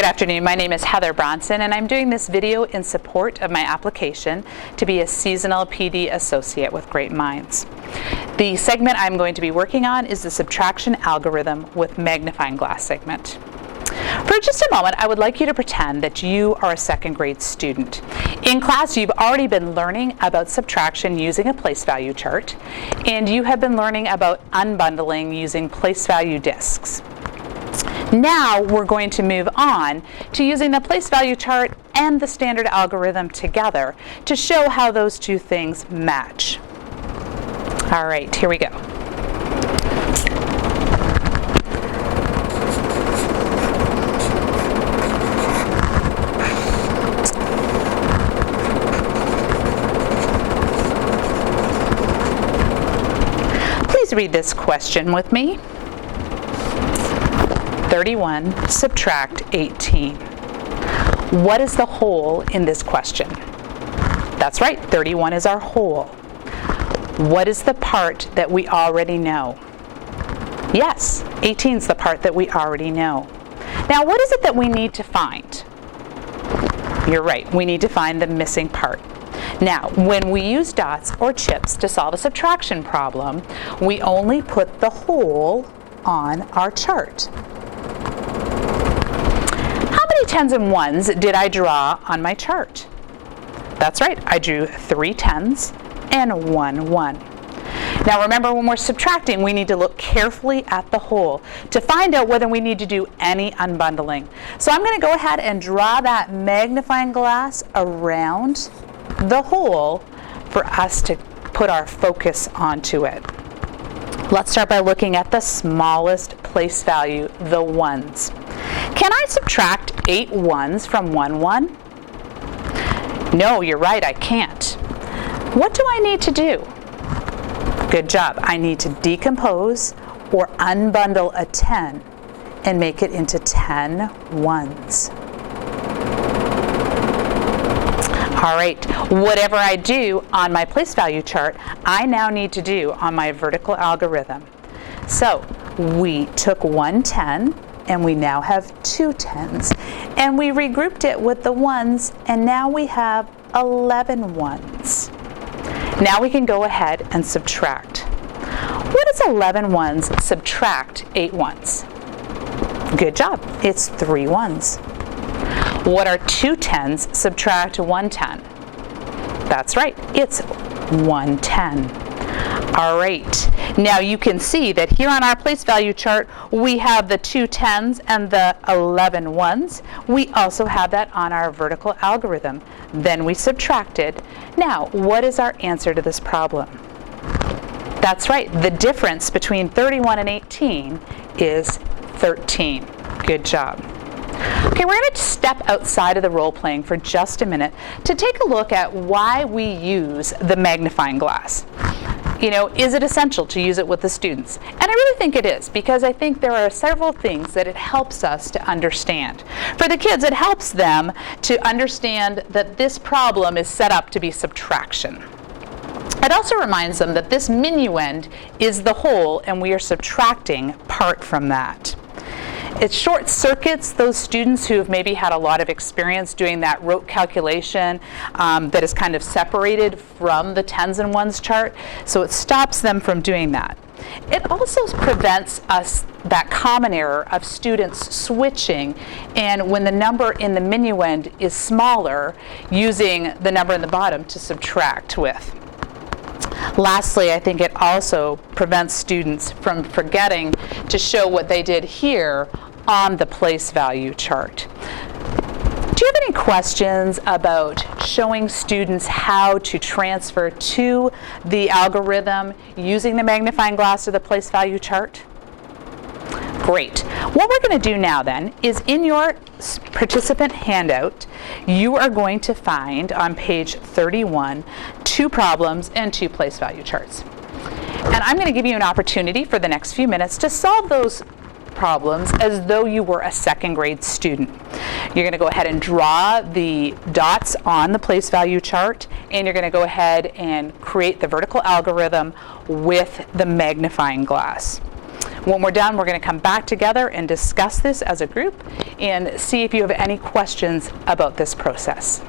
Good afternoon, my name is Heather Bronson and I'm doing this video in support of my application to be a seasonal PD associate with Great Minds. The segment I'm going to be working on is the subtraction algorithm with magnifying glass segment. For just a moment, I would like you to pretend that you are a second grade student. In class, you've already been learning about subtraction using a place value chart, and you have been learning about unbundling using place value discs. Now we're going to move on to using the place value chart and the standard algorithm together to show how those two things match. All right, here we go. Please read this question with me. 31 subtract 18. What is the whole in this question? That's right, 31 is our whole. What is the part that we already know? Yes, 18 is the part that we already know. Now, what is it that we need to find? You're right, we need to find the missing part. Now, when we use dots or chips to solve a subtraction problem, we only put the whole on our chart. How many tens and ones did I draw on my chart? That's right, I drew 3 tens and 1 1. Now remember, when we're subtracting, we need to look carefully at the whole to find out whether we need to do any unbundling. So I'm going to go ahead and draw that magnifying glass around the whole for us to put our focus onto it. Let's start by looking at the smallest place value, the ones. Can I subtract 8 ones from 1 1? No, you're right, I can't. What do I need to do? Good job. I need to decompose or unbundle a 10 and make it into 10 ones. All right, whatever I do on my place value chart, I now need to do on my vertical algorithm. So we took 1 10 and we now have 2 10s, and we regrouped it with the ones, and now we have 11 ones. Now we can go ahead and subtract. What does 11 ones subtract 8 ones? Good job, it's 3 ones. What are 2 10s subtract 1 10? That's right, it's 1 10. All right, now you can see that here on our place value chart, we have the 2 10s and the 11 ones. We also have that on our vertical algorithm. Then we subtracted. Now, what is our answer to this problem? That's right, the difference between 31 and 18 is 13. Good job. Okay, we're going to step outside of the role playing for just a minute to take a look at why we use the magnifying glass. You know, is it essential to use it with the students? And I really think it is, because I think there are several things that it helps us to understand. For the kids, it helps them to understand that this problem is set up to be subtraction. It also reminds them that this minuend is the whole and we are subtracting part from that. It short circuits those students who have maybe had a lot of experience doing that rote calculation that is kind of separated from the tens and ones chart, so it stops them from doing that. It also prevents us that common error of students switching, and when the number in the minuend is smaller, using the number in the bottom to subtract with. Lastly, I think it also prevents students from forgetting to show what they did here on the place value chart. Do you have any questions about showing students how to transfer to the algorithm using the magnifying glass or the place value chart? Great. What we're going to do now then is, in your participant handout, you are going to find on page 31 2 problems and 2 place value charts. And I'm going to give you an opportunity for the next few minutes to solve those problems as though you were a second grade student. You're going to go ahead and draw the dots on the place value chart, and you're going to go ahead and create the vertical algorithm with the magnifying glass. When we're done, we're going to come back together and discuss this as a group and see if you have any questions about this process.